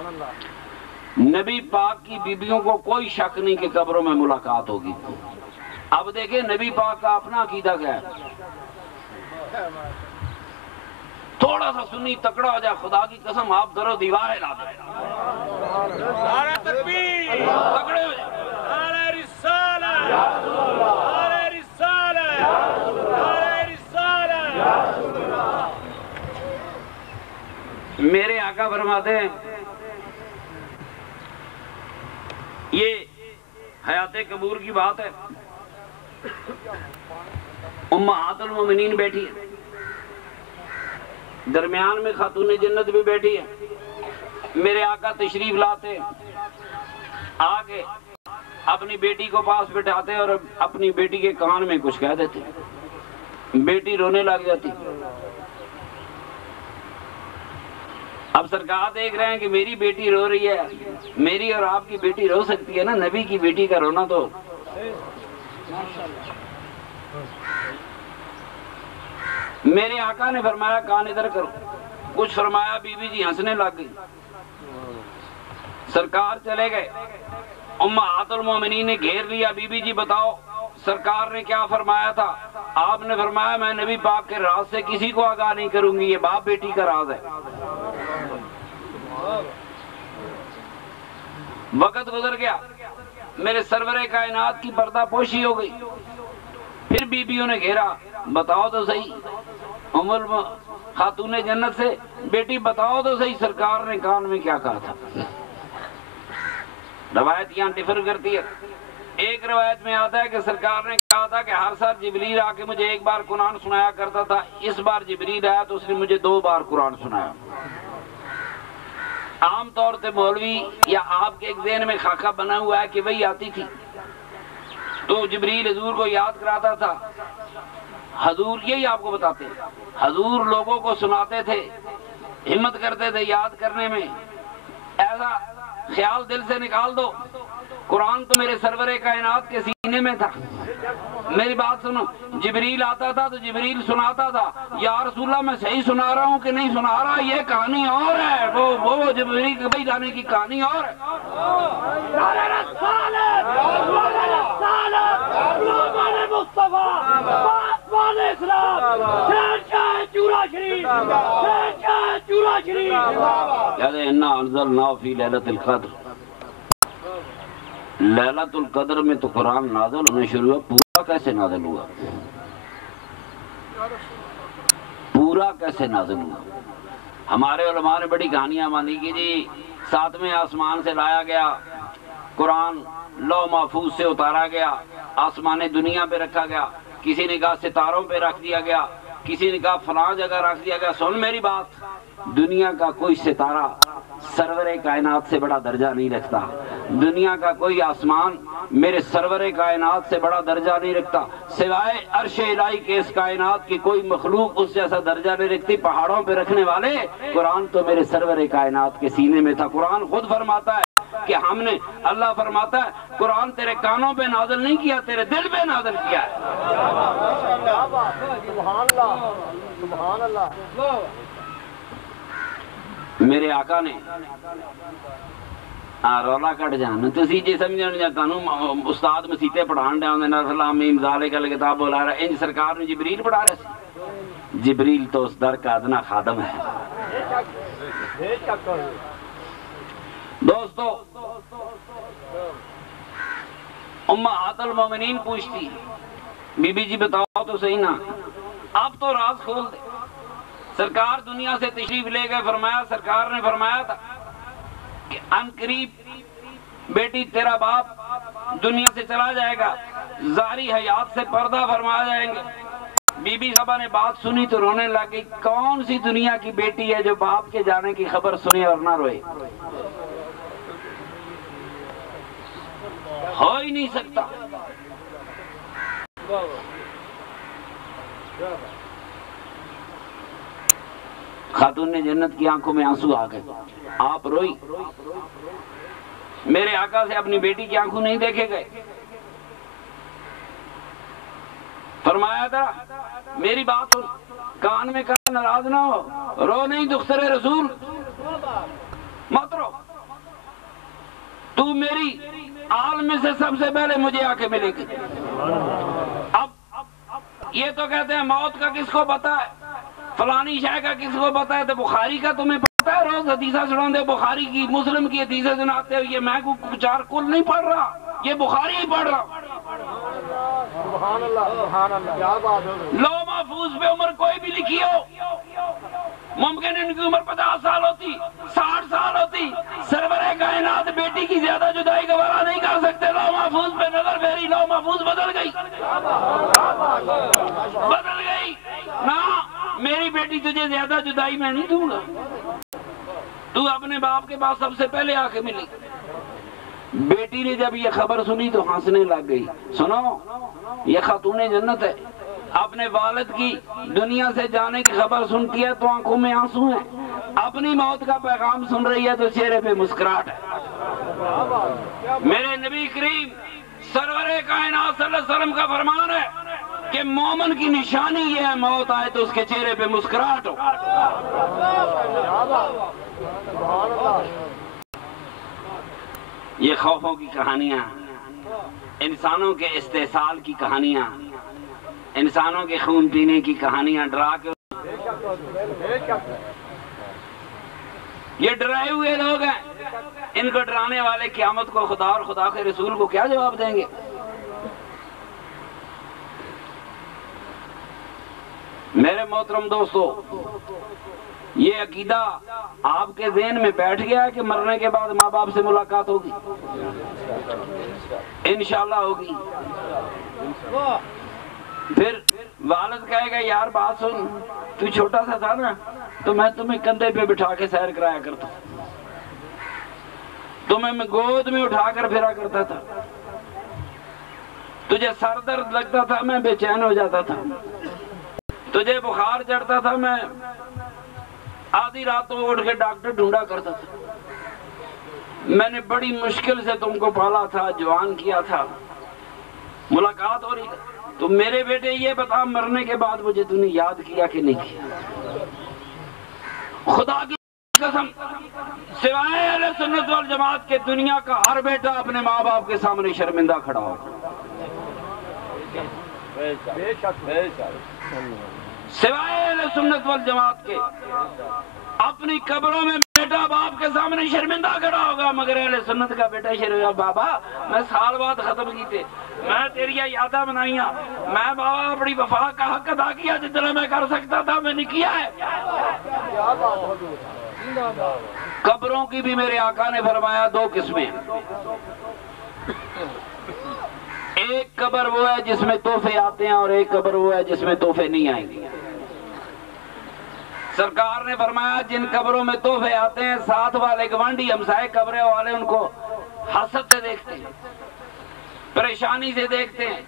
نبی پاک کی بیویوں کو کوئی شک نہیں کہ قبروں میں ملاقات ہوگی۔ اب دیکھیں نبی پاک کا اپنا عقیدہ کیا ہے۔ تھوڑا سا سنی تکڑا ہو جائے، خدا کی قسم آپ درو دیوار ہلا دیں۔ نعرہ تکبیر، تکڑے ہو جائے۔ نعرہ رسالت، نعرہ رسالت، نعرہ رسالت۔ میرے آقا فرماتے ہیں یہ حیات قبور کی بات ہے۔ امہات المومنین بیٹھی ہے، درمیان میں خاتون جنت بھی بیٹھی ہے۔ میرے آقا تشریف لاتے آگے اپنی بیٹی کو پاس بٹھاتے اور اپنی بیٹی کے کان میں کچھ کہہ دیتے، بیٹی رونے لگ جاتی۔ اب سرکار دیکھ رہے ہیں کہ میری بیٹی رو رہی ہے، میری اور آپ کی بیٹی رو سکتی ہے نا، نبی کی بیٹی کا رونا تو۔ میرے آقا نے فرمایا کان ادھر کرو، کچھ فرمایا، بی بی جی ہنسنے لگ گئی۔ سرکار چلے گئے، امہات المومنین نے گھیر لیا، بی بی جی بتاؤ سرکار نے کیا فرمایا تھا؟ آپ نے فرمایا میں نبی پاک کے راز سے کسی کو آگاہ نہیں کروں گی، یہ باپ بیٹی کا راز ہے۔ وقت گزر گیا، میرے سرور کائنات کی پردہ پوشی ہو گئی۔ پھر بیویوں نے گھیرا، بتاؤ تو صحیح خاتون جنت سے، بیٹی بتاؤ تو صحیح سرکار نے کان میں کیا کہا تھا۔ روایت یہاں ڈفر کرتی ہے۔ ایک روایت میں آتا ہے کہ سرکار نے کہا تھا کہ ہر سال جبریل آ کے مجھے ایک بار قرآن سنایا کرتا تھا، اس بار جبریل آیا تو اس نے مجھے 2 بار قرآن سنایا۔ عام طور سے مولوی یا آپ کے ایک ذہن میں خاکہ بنا ہوا ہے کہ وہی آتی تھی تو جبریل حضور کو یاد کراتا تھا۔ حضور یہی آپ کو بتاتے ہیں، حضور لوگوں کو سناتے تھے، ہمت کرتے تھے یاد کرنے میں۔ ایسا خیال دل سے نکال دو، قرآن تو میرے سرور کائنات کے سینے میں تھا۔ میری بات سنو، جبریل آتا تھا تو جبریل سناتا تھا، یا رسول اللہ میں صحیح سنا رہا ہوں کہ نہیں سنا رہا، یہ کہانی اور ہے، وہ جبریل کے بھائی جانے کی کہانی اور ہے۔ اِنَّا أَنزَلْنَاهُ فِي لَيْلَةِ الْقَدْرِ، لیلۃ القدر میں تو قرآن نازل ہونے شروع ہوا، پورا کیسے نازل ہوا؟ پورا کیسے نازل ہوا؟ ہمارے علماء نے بڑی کہانیاں باندھی کہ جی 7ویں آسمان سے لایا گیا قرآن، لوح محفوظ سے اتارا گیا، آسمان دنیا پہ رکھا گیا، کسی نے کہا ستاروں پہ رکھ دیا گیا، کسی نے کہا فلاں جگہ رکھ دیا گیا۔ سن میری بات، دنیا کا کوئی ستارہ سرور کائنات سے بڑا درجہ نہیں رکھتا، دنیا کا کوئی آسمان میرے سرور کائنات سے بڑا درجہ نہیں رکھتا، سوائے عرش الہی کے اس کائنات کی کوئی مخلوق اس جیسا درجہ نہیں رکھتی۔ پہاڑوں پہ رکھنے والے، قرآن تو میرے سرور کائنات کے سینے میں تھا۔ قرآن خود فرماتا ہے کہ ہم نے، اللہ فرماتا ہے قرآن تیرے کانوں پہ نازل نہیں کیا، تیرے دل پہ نازل کیا ہے۔ سبحان اللہ، سبحان اللہ۔ میرے آقا نے رولا کٹ جانا، تسی جی سمجھن جا تانوں استاد مسیتے پڑھان دیا ہوندے الف میم ذالک الکتاب بولا رہا، انج سرکار نے جبریل پڑھا رہے سی؟ جبریل تو اس در کا ادنا خادم ہے۔ دوستو، امہات المومنین پوچھتی، بی بی جی بتاؤ تو صحیح نا، اب تو راز کھول دے۔ سرکار دنیا سے تشریف لے گئے، فرمایا سرکار نے فرمایا تھا کہ ان قریب بیٹی تیرا باپ دنیا سے چلا جائے گا، ظاہری حیات سے پردہ فرما جائیں گے۔ بی بی صاحبہ نے بات سنی تو رونے لگی، کون سی دنیا کی بیٹی ہے جو باپ کے جانے کی خبر سنے اور نہ روئے؟ ہو ہی نہیں سکتا۔ خاتون جنت کی آنکھوں میں آنسو آ گئے، آپ روئی۔ میرے آقا سے اپنی بیٹی کی آنکھوں نہیں دیکھے گئے، فرمایا تھا میری بات سن، کان میں کہا ناراض نہ ہو، رو نہیں دختر رسول، مت رو۔ تو میری آل میں سے سب سے پہلے مجھے آ کے ملے گی۔ اب یہ تو کہتے ہیں موت کا کس کو پتا ہے، فلانی شے کا کس کو پتا ہے، تو بخاری کا تمہیں پتا ہے؟ روز حدیثہ سناتے، بخاری کی مسلم کی حدیثیں سناتے ہو، یہ میں کو چار کل نہیں پڑھ رہا، یہ بخاری ہی پڑھ رہا۔ سبحان اللہ سبحان اللہ، کیا بات ہے۔ لو محفوظ پہ عمر کوئی بھی لکھی ہو، ممکن ان کی عمر 50 سال ہوتی، 60 سال ہوتی، سرور کائنات بیٹی کی زیادہ جدائی گوارا نہیں کر سکتے۔ لو محفوظ پہ نظر پھیری، لو محفوظ بدل گئی، بدل گئی نا۔ میری بیٹی تجھے زیادہ جدائی میں نہیں دوں گا، تو اپنے باپ کے پاس سب سے پہلے آ کے ملی۔ بیٹی نے جب یہ خبر سنی تو ہنسنے لگ گئی۔ سنو، یہ خاتون جنت ہے، اپنے والد کی دنیا سے جانے کی خبر سنتی ہے تو آنکھوں میں آنسو ہیں، اپنی موت کا پیغام سن رہی ہے تو چہرے پہ مسکراہٹ ہے۔ میرے نبی کریم سرور کائنات صلی اللہ علیہ وسلم کا فرمان ہے کہ مومن کی نشانی یہ ہے موت آئے تو اس کے چہرے پہ مسکراہٹ ہو۔ یہ خوفوں کی کہانیاں، انسانوں کے استحصال کی کہانیاں، انسانوں کے خون پینے کی کہانیاں، ڈرا کے یہ ڈرائے ہوئے لوگ ہیں، ان کو ڈرانے والے قیامت کو خدا اور خدا کے رسول کو کیا جواب دیں گے؟ میرے محترم دوستو، یہ عقیدہ آپ کے ذہن میں بیٹھ گیا ہے کہ مرنے کے بعد ماں باپ سے ملاقات ہوگی؟ انشاءاللہ ہوگی۔ پھر والد کہے گا یار بات سن، تو چھوٹا سا تھا نا تو میں تمہیں کندھے پہ بٹھا کے سیر کرایا کرتا، تمہیں میں گود میں اٹھا کر پھرا کرتا تھا، تجھے سر درد لگتا تھا میں بے چین ہو جاتا تھا، تجھے بخار چڑھتا تھا میں آدھی راتوں اٹھ کے ڈاکٹر ڈھونڈا کرتا تھا، میں نے بڑی مشکل سے تم کو پالا تھا، جوان کیا تھا، ملاقات ہو رہی ہے۔ تو میرے بیٹے یہ بتا، مرنے کے بعد مجھے تو نے یاد کیا کہ نہیں کیا؟ خدا کی قسم، سوائے اہل سنت والجماعت کے دنیا کا ہر بیٹا اپنے ماں باپ کے سامنے شرمندہ کھڑا ہو۔ سوائے اہل سنت والجماعت کے اپنی قبروں میں بیٹا باپ کے سامنے شرمندہ کھڑا ہوگا، مگر اہل سنت کا بیٹا شرمندہ، بابا میں سال بعد ختم کیتے، میں تیری یادہ بنائیاں، میں بابا اپنی وفا کا حق ادا کیا جتنا میں کر سکتا تھا میں نے کیا ہے۔ قبروں کی بھی میرے آقا نے فرمایا دو قسمیں، ایک قبر وہ ہے جس میں تحفے آتے ہیں اور ایک قبر وہ ہے جس میں تحفے نہیں آئیں گے۔ سرکار نے فرمایا جن قبروں میں تحفے آتے ہیں ساتھ والے گوانڈی ہمسائے قبریں والے ان کو حسد سے دیکھتے ہیں، پریشانی سے دیکھتے ہیں،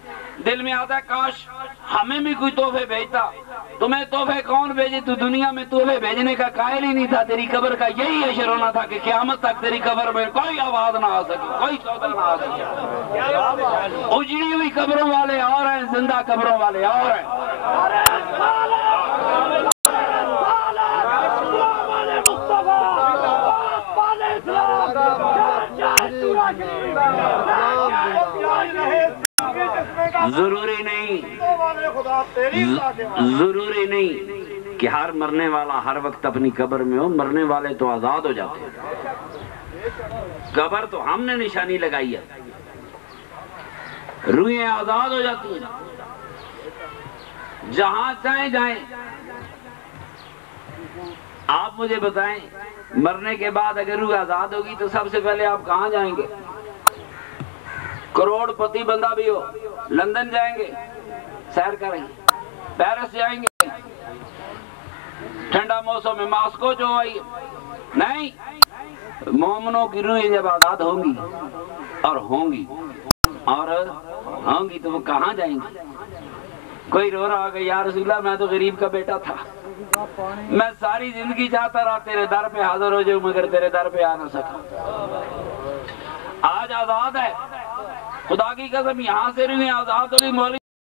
دل میں آتا ہے کاش ہمیں بھی کوئی تحفے بھیجتا۔ تمہیں تحفے کون بھیجے؟ تو دنیا میں تحفے بھیجنے کا قائل ہی نہیں تھا، تیری قبر کا یہی اشر ہونا تھا کہ قیامت تک تیری قبر میں کوئی آواز نہ آ سکے، کوئی صوت نہ آ سکے۔ اجڑی ہوئی قبروں والے اور ہیں، زندہ قبروں والے اور ہیں۔ ضروری نہیں کہ ہر مرنے والا ہر وقت اپنی قبر میں ہو، مرنے والے تو آزاد ہو جاتے ہیں، قبر تو ہم نے نشانی لگائی ہے، روحیں آزاد ہو جاتی ہیں، جہاں چاہیں جائیں۔ آپ مجھے بتائیں مرنے کے بعد اگر روح آزاد ہوگی تو سب سے پہلے آپ کہاں جائیں گے؟ کروڑ پتی بندہ بھی ہو لندن جائیں گے سیر کریں گے، پیرس جائیں گے، ٹھنڈا موسم میں ماسکو جو آئی، نہیں، مومنوں کی روحیں جب آزاد ہوں گی اور ہوں گی تو وہ کہاں جائیں گی؟ کوئی رو رہا کہ یا رسول اللہ میں تو غریب کا بیٹا تھا، میں ساری زندگی چاہتا رہا تیرے در پہ حاضر ہو جاؤں مگر تیرے در پہ آ نہ سکا۔ آج آزاد ہے، خدا کی قسم یہاں سے روحیں آزاد ہوگی۔ مولوی